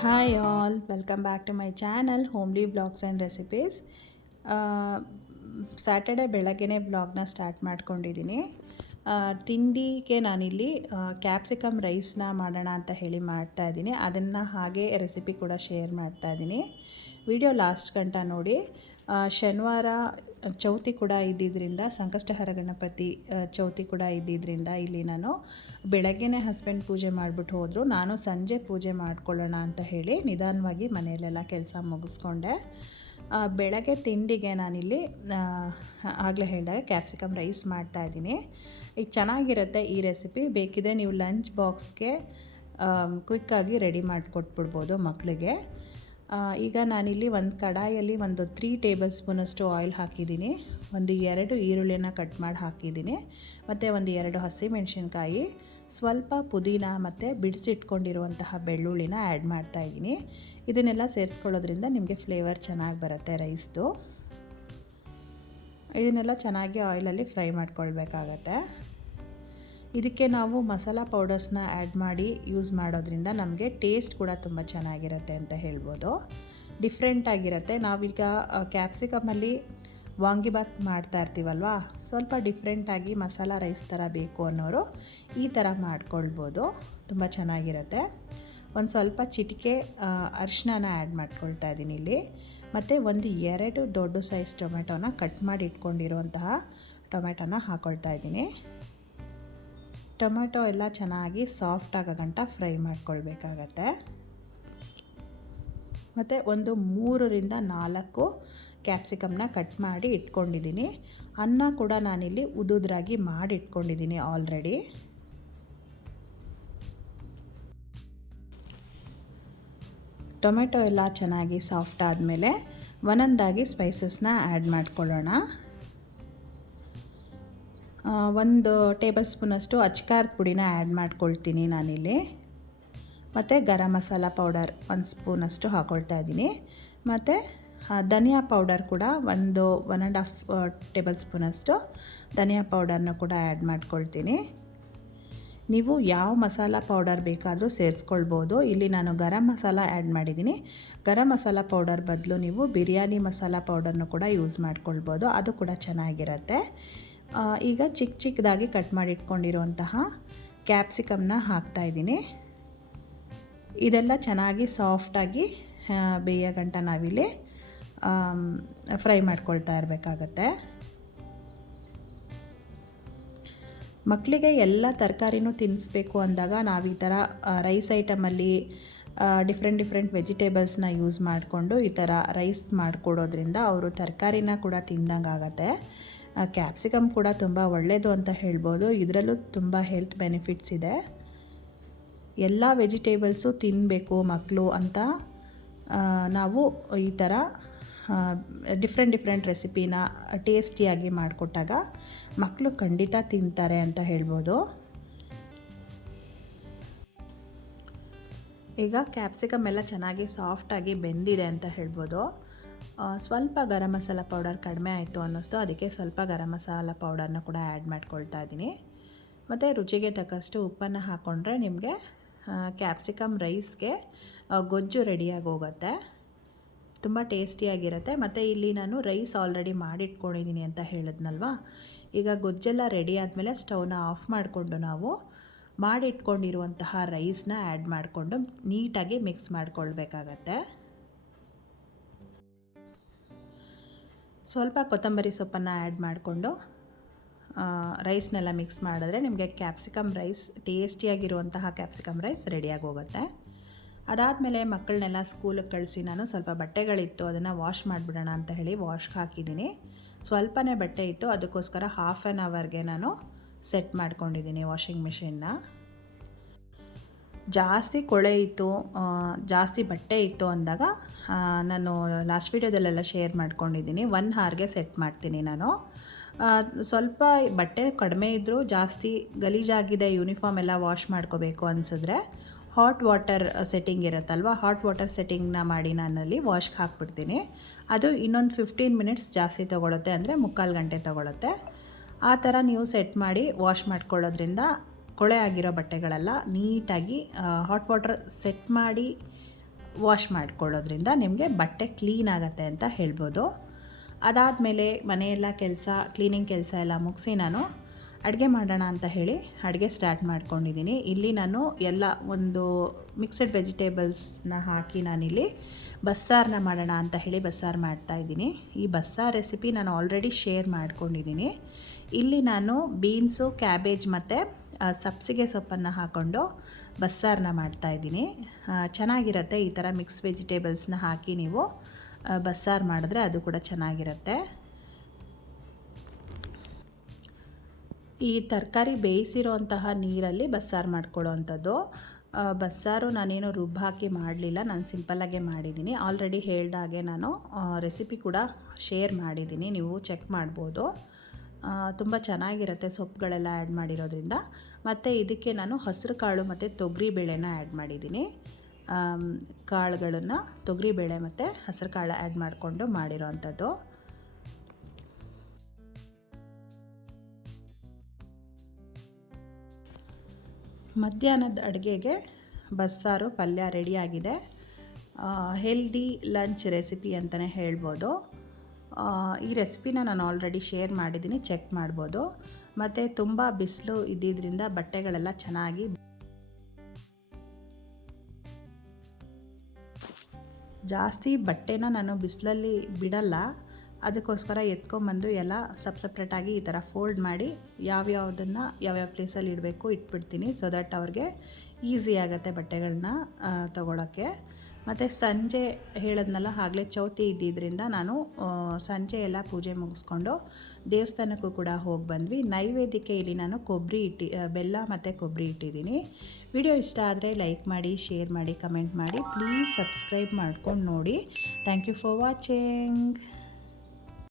Hi all, welcome back to my channel Homely Blogs and Recipes. Saturday ಬೆಳಗ್ಗೆನೇ ಬ್ಲಾಗ್ನ start ಮಾಡ್ಕೊಂಡಿದ್ದೀನಿ. ತಿಂಡಿಗೆ ನಾನಿಲ್ಲಿ ಕ್ಯಾಪ್ಸಿಕಮ್ ರೈಸ್ನ ಮಾಡೋಣ ಅಂತ ಹೇಳಿ ಮಾಡ್ತಾಯಿದ್ದೀನಿ. ಅದನ್ನು ಹಾಗೆ ರೆಸಿಪಿ ಕೂಡ ಶೇರ್ ಮಾಡ್ತಾಯಿದ್ದೀನಿ. ವಿಡಿಯೋ ಲಾಸ್ಟ್ ಗಂಟ ನೋಡಿ. ಶನಿವಾರ ಚೌತಿ ಕೂಡ ಇದ್ದಿದ್ದರಿಂದ, ಸಂಕಷ್ಟಹರ ಗಣಪತಿ ಚೌತಿ ಕೂಡ ಇದ್ದಿದ್ದರಿಂದ ಇಲ್ಲಿ ನಾನು ಬೆಳಗ್ಗೆನೇ ಹಸ್ಬೆಂಡ್ ಪೂಜೆ ಮಾಡಿಬಿಟ್ಟು ಹೋದರು. ನಾನು ಸಂಜೆ ಪೂಜೆ ಮಾಡ್ಕೊಳ್ಳೋಣ ಅಂತ ಹೇಳಿ ನಿಧಾನವಾಗಿ ಮನೆಯಲ್ಲೆಲ್ಲ ಕೆಲಸ ಮುಗಿಸ್ಕೊಂಡೆ. ಬೆಳಗ್ಗೆ ತಿಂಡಿಗೆ ನಾನಿಲ್ಲಿ ಆಗಲೇ ಹೇಳಿದಾಗ ಕ್ಯಾಪ್ಸಿಕಮ್ ರೈಸ್ ಮಾಡ್ತಾಯಿದ್ದೀನಿ. ಈಗ ಚೆನ್ನಾಗಿರುತ್ತೆ ಈ ರೆಸಿಪಿ. ಬೇಕಿದ್ರೆ ನೀವು ಲಂಚ್ ಬಾಕ್ಸ್ಗೆ ಕ್ವಿಕ್ಕಾಗಿ ರೆಡಿ ಮಾಡಿಕೊಟ್ಬಿಡ್ಬೋದು ಮಕ್ಕಳಿಗೆ. ಈಗ ನಾನಿಲ್ಲಿ ಒಂದು ಕಡಾಯಲ್ಲಿ ಒಂದು 3 ಟೇಬಲ್ ಸ್ಪೂನಷ್ಟು ಆಯಿಲ್ ಹಾಕಿದ್ದೀನಿ. ಒಂದು 2 ಈರುಳ್ಳಿನ ಕಟ್ ಮಾಡಿ ಹಾಕಿದ್ದೀನಿ. ಮತ್ತು ಒಂದು 2 ಹಸಿಮೆಣಸಿನ್ಕಾಯಿ, ಸ್ವಲ್ಪ ಪುದೀನ ಮತ್ತು ಬಿಡಿಸಿಟ್ಕೊಂಡಿರುವಂತಹ ಬೆಳ್ಳುಳ್ಳಿನ ಆ್ಯಡ್ ಮಾಡ್ತಾಯಿದ್ದೀನಿ. ಇದನ್ನೆಲ್ಲ ಸೇರಿಸ್ಕೊಳ್ಳೋದ್ರಿಂದ ನಿಮಗೆ ಫ್ಲೇವರ್ ಚೆನ್ನಾಗಿ ಬರುತ್ತೆ ರೈಸ್ದು. ಇದನ್ನೆಲ್ಲ ಚೆನ್ನಾಗಿ ಆಯಿಲಲ್ಲಿ ಫ್ರೈ ಮಾಡ್ಕೊಳ್ಬೇಕಾಗತ್ತೆ. ಇದಕ್ಕೆ ನಾವು ಮಸಾಲ ಪೌಡರ್ಸ್ನ ಆ್ಯಡ್ ಮಾಡಿ ಯೂಸ್ ಮಾಡೋದ್ರಿಂದ ನಮಗೆ ಟೇಸ್ಟ್ ಕೂಡ ತುಂಬ ಚೆನ್ನಾಗಿರುತ್ತೆ ಅಂತ ಹೇಳ್ಬೋದು. ಡಿಫ್ರೆಂಟಾಗಿರುತ್ತೆ. ನಾವೀಗ ಕ್ಯಾಪ್ಸಿಕಮಲ್ಲಿ ವಾಂಗಿಬಾತ್ ಮಾಡ್ತಾ ಇರ್ತೀವಲ್ವ, ಸ್ವಲ್ಪ ಡಿಫ್ರೆಂಟಾಗಿ ಮಸಾಲ ರೈಸ್ ಥರ ಬೇಕು ಅನ್ನೋರು ಈ ಥರ ಮಾಡ್ಕೊಳ್ಬೋದು. ತುಂಬ ಚೆನ್ನಾಗಿರುತ್ತೆ. ಒಂದು ಸ್ವಲ್ಪ ಚಿಟಿಕೆ ಅರಿಶಿನ ಆ್ಯಡ್ ಮಾಡ್ಕೊಳ್ತಾ ಇದ್ದೀನಿ ಇಲ್ಲಿ. ಮತ್ತು ಒಂದು 2 ದೊಡ್ಡ ಸೈಜ್ ಟೊಮೆಟೊನ ಕಟ್ ಮಾಡಿ ಇಟ್ಕೊಂಡಿರುವಂತಹ ಟೊಮೆಟೊನ ಹಾಕ್ಕೊಳ್ತಾ ಇದ್ದೀನಿ. ಟೊಮೆಟೊ ಎಲ್ಲ ಚೆನ್ನಾಗಿ ಸಾಫ್ಟ್ ಆಗೋ ಗಂಟ ಫ್ರೈ ಮಾಡ್ಕೊಳ್ಬೇಕಾಗತ್ತೆ. ಮತ್ತು ಒಂದು 3ರಿಂದ 4 ಕ್ಯಾಪ್ಸಿಕಮ್ನ ಕಟ್ ಮಾಡಿ ಇಟ್ಕೊಂಡಿದ್ದೀನಿ. ಅನ್ನ ಕೂಡ ನಾನಿಲ್ಲಿ ಉದುದ್ರಾಗಿ ಮಾಡಿ ಇಟ್ಕೊಂಡಿದ್ದೀನಿ ಆಲ್ರೆಡಿ. ಟೊಮೆಟೊ ಎಲ್ಲ ಚೆನ್ನಾಗಿ ಸಾಫ್ಟ್ ಆದಮೇಲೆ ಒಂದೊಂದಾಗಿ ಸ್ಪೈಸಸ್ನ ಆ್ಯಡ್ ಮಾಡ್ಕೊಳ್ಳೋಣ. 1 ಟೇಬಲ್ ಸ್ಪೂನಷ್ಟು ಅಚ್ಕಾರದ ಪುಡಿನ ಆ್ಯಡ್ ಮಾಡ್ಕೊಳ್ತೀನಿ ನಾನಿಲ್ಲಿ. ಮತ್ತು ಗರಂ ಮಸಾಲ ಪೌಡರ್ 1 ಸ್ಪೂನಷ್ಟು ಹಾಕ್ಕೊಳ್ತಾ ಇದ್ದೀನಿ. ಮತ್ತು ಧನಿಯಾ ಪೌಡರ್ ಕೂಡ 1.5 ಟೇಬಲ್ ಸ್ಪೂನಷ್ಟು ಧನಿಯಾ ಪೌಡರ್ನ ಕೂಡ ಆ್ಯಡ್ ಮಾಡ್ಕೊಳ್ತೀನಿ. ನೀವು ಯಾವ ಮಸಾಲ ಪೌಡರ್ ಬೇಕಾದರೂ ಸೇರಿಸ್ಕೊಳ್ಬೋದು. ಇಲ್ಲಿ ನಾನು ಗರಂ ಮಸಾಲ ಆ್ಯಡ್ ಮಾಡಿದ್ದೀನಿ. ಗರಂ ಮಸಾಲ ಪೌಡರ್ ಬದಲು ನೀವು ಬಿರಿಯಾನಿ ಮಸಾಲ ಪೌಡರ್ನು ಕೂಡ ಯೂಸ್ ಮಾಡ್ಕೊಳ್ಬೋದು, ಅದು ಕೂಡ ಚೆನ್ನಾಗಿರುತ್ತೆ. ಈಗ ಚಿಕ್ಕದಾಗಿ ಕಟ್ ಮಾಡಿ ಇಟ್ಕೊಂಡಿರುವಂತಹ ಕ್ಯಾಪ್ಸಿಕಮ್ನ ಹಾಕ್ತಾಯಿದ್ದೀನಿ. ಇದೆಲ್ಲ ಚೆನ್ನಾಗಿ ಸಾಫ್ಟಾಗಿ ಬೇಯೋ ಗಂಟ ನಾವಿಲ್ಲಿ ಫ್ರೈ ಮಾಡ್ಕೊಳ್ತಾ ಇರಬೇಕಾಗತ್ತೆ. ಮಕ್ಕಳಿಗೆ ಎಲ್ಲ ತರಕಾರಿನೂ ತಿನ್ನಿಸ್ಬೇಕು ಅಂದಾಗ ನಾವು ಈ ಥರ ರೈಸ್ ಐಟಮಲ್ಲಿ ಡಿಫ್ರೆಂಟ್ ವೆಜಿಟೇಬಲ್ಸ್ನ ಯೂಸ್ ಮಾಡಿಕೊಂಡು ಈ ಥರ ರೈಸ್ ಮಾಡಿಕೊಡೋದ್ರಿಂದ ಅವರು ತರಕಾರಿನ ಕೂಡ ತಿಂದಂಗೆ ಆಗುತ್ತೆ. ಕ್ಯಾಪ್ಸಿಕಮ್ ಕೂಡ ತುಂಬ ಒಳ್ಳೆಯದು ಅಂತ ಹೇಳ್ಬೋದು. ಇದರಲ್ಲೂ ತುಂಬ ಹೆಲ್ತ್ ಬೆನಿಫಿಟ್ಸ್ ಇದೆ. ಎಲ್ಲ ವೆಜಿಟೇಬಲ್ಸು ತಿನ್ನಬೇಕು ಮಕ್ಕಳು ಅಂತ ನಾವು ಈ ಥರ ಡಿಫ್ರೆಂಟ್ ರೆಸಿಪಿನ ಟೇಸ್ಟಿಯಾಗಿ ಮಾಡಿಕೊಟ್ಟಾಗ ಮಕ್ಕಳು ಖಂಡಿತ ತಿಂತಾರೆ ಅಂತ ಹೇಳ್ಬೋದು. ಈಗ ಕ್ಯಾಪ್ಸಿಕಮ್ ಎಲ್ಲ ಚೆನ್ನಾಗಿ ಸಾಫ್ಟಾಗಿ ಬೆಂದಿದೆ ಅಂತ ಹೇಳ್ಬೋದು. ಸ್ವಲ್ಪ ಗರಂ ಮಸಾಲ ಪೌಡರ್ ಕಡಿಮೆ ಆಯಿತು ಅನ್ನಿಸ್ತು, ಅದಕ್ಕೆ ಸ್ವಲ್ಪ ಗರಂ ಮಸಾಲ ಪೌಡರ್ನ ಕೂಡ ಆ್ಯಡ್ ಮಾಡ್ಕೊಳ್ತಾ ಇದ್ದೀನಿ. ಮತ್ತು ರುಚಿಗೆ ತಕ್ಕಷ್ಟು ಉಪ್ಪನ್ನು ಹಾಕ್ಕೊಂಡ್ರೆ ನಿಮಗೆ ಕ್ಯಾಪ್ಸಿಕಮ್ ರೈಸ್ಗೆ ಗೊಜ್ಜು ರೆಡಿಯಾಗಿ ಹೋಗುತ್ತೆ. ತುಂಬ ಟೇಸ್ಟಿಯಾಗಿರುತ್ತೆ. ಮತ್ತು ಇಲ್ಲಿ ನಾನು ರೈಸ್ ಆಲ್ರೆಡಿ ಮಾಡಿಟ್ಕೊಂಡಿದ್ದೀನಿ ಅಂತ ಹೇಳಿದ್ನಲ್ವ. ಈಗ ಗೊಜ್ಜೆಲ್ಲ ರೆಡಿ ಆದಮೇಲೆ ಸ್ಟವ್ನ ಆಫ್ ಮಾಡಿಕೊಂಡು ನಾವು ಮಾಡಿಟ್ಕೊಂಡಿರುವಂತಹ ರೈಸ್ನ ಆ್ಯಡ್ ಮಾಡಿಕೊಂಡು ನೀಟಾಗಿ ಮಿಕ್ಸ್ ಮಾಡ್ಕೊಳ್ಬೇಕಾಗತ್ತೆ. ಸ್ವಲ್ಪ ಕೊತ್ತಂಬರಿ ಸೊಪ್ಪನ್ನು ಆ್ಯಡ್ ಮಾಡಿಕೊಂಡು ರೈಸ್ನೆಲ್ಲ ಮಿಕ್ಸ್ ಮಾಡಿದ್ರೆ ನಿಮಗೆ ಕ್ಯಾಪ್ಸಿಕಮ್ ರೈಸ್, ಟೇಸ್ಟಿಯಾಗಿರುವಂತಹ ಕ್ಯಾಪ್ಸಿಕಮ್ ರೈಸ್ ರೆಡಿಯಾಗಿ ಹೋಗುತ್ತೆ. ಅದಾದಮೇಲೆ ಮಕ್ಕಳನ್ನೆಲ್ಲ ಸ್ಕೂಲಿಗೆ ಕಳಿಸಿ ನಾನು ಸ್ವಲ್ಪ ಬಟ್ಟೆಗಳಿತ್ತು, ಅದನ್ನು ವಾಶ್ ಮಾಡಿಬಿಡೋಣ ಅಂತ ಹೇಳಿ ವಾಶ್ಗೆ ಹಾಕಿದ್ದೀನಿ. ಸ್ವಲ್ಪನೇ ಬಟ್ಟೆ ಇತ್ತು, ಅದಕ್ಕೋಸ್ಕರ ಹಾಫ್ ಆನ್ ಅವರ್ಗೆ ನಾನು ಸೆಟ್ ಮಾಡ್ಕೊಂಡಿದ್ದೀನಿ ವಾಷಿಂಗ್ ಮಿಷಿನ್ನ. ಜಾಸ್ತಿ ಕೊಳೆ ಇತ್ತು, ಜಾಸ್ತಿ ಬಟ್ಟೆ ಇತ್ತು ಅಂದಾಗ ನಾನು ಲಾಸ್ಟ್ ವೀಡಿಯೋದಲ್ಲೆಲ್ಲ ಶೇರ್ ಮಾಡ್ಕೊಂಡಿದ್ದೀನಿ 1 ಅವರ್ಗೆ ಸೆಟ್ ಮಾಡ್ತೀನಿ ನಾನು. ಸ್ವಲ್ಪ ಬಟ್ಟೆ ಕಡಿಮೆ ಇದ್ದರೂ ಜಾಸ್ತಿ ಗಲೀಜಾಗಿದೆ, ಯೂನಿಫಾರ್ಮ್ ಎಲ್ಲ ವಾಶ್ ಮಾಡ್ಕೋಬೇಕು ಅನಿಸಿದ್ರೆ ಹಾಟ್ ವಾಟರ್ ಸೆಟ್ಟಿಂಗ್ ಇರುತ್ತಲ್ವ, ಹಾಟ್ ವಾಟರ್ ಸೆಟ್ಟಿಂಗ್ನ ಮಾಡಿ ನಾನಲ್ಲಿ ವಾಶ್ಗೆ ಹಾಕ್ಬಿಡ್ತೀನಿ. ಅದು ಇನ್ನೊಂದು 15 ಮಿನಿಟ್ಸ್ ಜಾಸ್ತಿ ತೊಗೊಳುತ್ತೆ, ಅಂದರೆ 3/4 ಗಂಟೆ ತೊಗೊಳುತ್ತೆ. ಆ ಥರ ನೀವು ಸೆಟ್ ಮಾಡಿ ವಾಶ್ ಮಾಡ್ಕೊಳ್ಳೋದ್ರಿಂದ ಕೊಳೆ ಆಗಿರೋ ಬಟ್ಟೆಗಳೆಲ್ಲ ನೀಟಾಗಿ ಹಾಟ್ ವಾಟರ್ ಸೆಟ್ ಮಾಡಿ ವಾಶ್ ಮಾಡ್ಕೊಳ್ಳೋದ್ರಿಂದ ನಿಮಗೆ ಬಟ್ಟೆ ಕ್ಲೀನ್ ಆಗುತ್ತೆ ಅಂತ ಹೇಳ್ಬೋದು. ಅದಾದಮೇಲೆ ಮನೆಯೆಲ್ಲ ಕ್ಲೀನಿಂಗ್ ಕೆಲಸ ಎಲ್ಲ ಮುಗಿಸಿ ನಾನು ಅಡುಗೆ ಮಾಡೋಣ ಅಂತ ಹೇಳಿ ಅಡುಗೆ ಸ್ಟಾರ್ಟ್ ಮಾಡ್ಕೊಂಡಿದ್ದೀನಿ. ಇಲ್ಲಿ ನಾನು ಎಲ್ಲ ಒಂದು ಮಿಕ್ಸಡ್ ವೆಜಿಟೇಬಲ್ಸ್ನ ಹಾಕಿ ನಾನಿಲ್ಲಿ ಬಸ್ಸಾರನ್ನ ಮಾಡೋಣ ಅಂತ ಹೇಳಿ ಬಸ್ಸಾರು ಮಾಡ್ತಾಯಿದ್ದೀನಿ. ಈ ಬಸ್ಸಾರು ರೆಸಿಪಿ ನಾನು ಆಲ್ರೆಡಿ ಶೇರ್ ಮಾಡ್ಕೊಂಡಿದ್ದೀನಿ. ಇಲ್ಲಿ ನಾನು ಬೀನ್ಸು, ಕ್ಯಾಬೇಜ್ ಮತ್ತು ಸಬ್ಸಿಗೆ ಸೊಪ್ಪನ್ನು ಹಾಕ್ಕೊಂಡು ಬಸ್ಸಾರನ್ನ ಮಾಡ್ತಾಯಿದ್ದೀನಿ. ಚೆನ್ನಾಗಿರುತ್ತೆ. ಈ ಥರ ಮಿಕ್ಸ್ ವೆಜಿಟೇಬಲ್ಸ್ನ ಹಾಕಿ ನೀವು ಬಸ್ಸಾರು ಮಾಡಿದ್ರೆ ಅದು ಕೂಡ ಚೆನ್ನಾಗಿರುತ್ತೆ. ಈ ತರಕಾರಿ ಬೇಯಿಸಿರೋಂತಹ ನೀರಲ್ಲಿ ಬಸ್ಸಾರು ಮಾಡ್ಕೊಳ್ಳೋ ಅಂಥದ್ದು. ಬಸ್ಸಾರು ನಾನೇನು ರುಬ್ಬು ಹಾಕಿ ಮಾಡಲಿಲ್ಲ, ನಾನು ಸಿಂಪಲ್ಲಾಗೆ ಮಾಡಿದ್ದೀನಿ. ಆಲ್ರೆಡಿ ಹೇಳ್ದಾಗೆ ನಾನು ರೆಸಿಪಿ ಕೂಡ ಶೇರ್ ಮಾಡಿದ್ದೀನಿ, ನೀವು ಚೆಕ್ ಮಾಡ್ಬೋದು. ತುಂಬ ಚೆನ್ನಾಗಿರುತ್ತೆ ಸೊಪ್ಪುಗಳೆಲ್ಲ ಆ್ಯಡ್ ಮಾಡಿರೋದ್ರಿಂದ. ಮತ್ತು ಇದಕ್ಕೆ ನಾನು ಹಸಿರು ಕಾಳು ಮತ್ತು ತೊಗರಿಬೇಳೆನ ಆ್ಯಡ್ ಮಾಡಿದ್ದೀನಿ. ಕಾಳುಗಳನ್ನು ತೊಗರಿಬೇಳೆ ಮತ್ತು ಹಸಿರು ಕಾಳು ಆ್ಯಡ್ ಮಾಡಿಕೊಂಡು ಮಾಡಿರೋ ಅಂಥದ್ದು. ಮಧ್ಯಾಹ್ನದ ಅಡುಗೆಗೆ ಬಸ್ಸಾರು ಪಲ್ಯ ರೆಡಿಯಾಗಿದೆ. ಹೆಲ್ದಿ ಲಂಚ್ ರೆಸಿಪಿ ಅಂತಲೇ ಹೇಳ್ಬೋದು. ಈ ರೆಸಿಪಿನ ನಾನು ಆಲ್ರೆಡಿ ಶೇರ್ ಮಾಡಿದ್ದೀನಿ, ಚೆಕ್ ಮಾಡ್ಬೋದು. ಮತ್ತು ತುಂಬ ಬಿಸಿಲು ಇದ್ದಿದ್ದರಿಂದ ಬಟ್ಟೆಗಳೆಲ್ಲ ಚೆನ್ನಾಗಿ ಜಾಸ್ತಿ ಬಟ್ಟೆನ ನಾನು ಬಿಸಿಲಲ್ಲಿ ಬಿಡಲ್ಲ, ಅದಕ್ಕೋಸ್ಕರ ಎತ್ಕೊಂಬಂದು ಎಲ್ಲ ಸಪ್ರೇಟಾಗಿ ಈ ಥರ ಫೋಲ್ಡ್ ಮಾಡಿ ಯಾವ್ಯಾವುದನ್ನು ಯಾವ್ಯಾವ ಪ್ಲೇಸಲ್ಲಿ ಇಡಬೇಕು ಇಟ್ಬಿಡ್ತೀನಿ. ಸೊ ದಟ್ ಅವ್ರಿಗೆ ಈಸಿ ಆಗುತ್ತೆ ಬಟ್ಟೆಗಳನ್ನ ತೊಗೊಳಕ್ಕೆ. ಮತ್ತು ಸಂಜೆ ಹೇಳಿದ್ನಲ್ಲ, ಆಗಲೇ ಚೌತಿ ಇದ್ದಿದ್ದರಿಂದ ನಾನು ಸಂಜೆ ಎಲ್ಲ ಪೂಜೆ ಮುಗಿಸ್ಕೊಂಡು ದೇವಸ್ಥಾನಕ್ಕೂ ಕೂಡ ಹೋಗಿ ಬಂದ್ವಿ. ನೈವೇದ್ಯಕ್ಕೆ ಇಲ್ಲಿ ನಾನು ಬೆಲ್ಲ ಮತ್ತು ಕೊಬ್ಬರಿ ಇಟ್ಟಿದ್ದೀನಿ. ವಿಡಿಯೋ ಇಷ್ಟ ಆದರೆ ಲೈಕ್ ಮಾಡಿ, ಶೇರ್ ಮಾಡಿ, ಕಮೆಂಟ್ ಮಾಡಿ. ಪ್ಲೀಸ್ ಸಬ್ಸ್ಕ್ರೈಬ್ ಮಾಡ್ಕೊಂಡು ನೋಡಿ. Thank you for watching.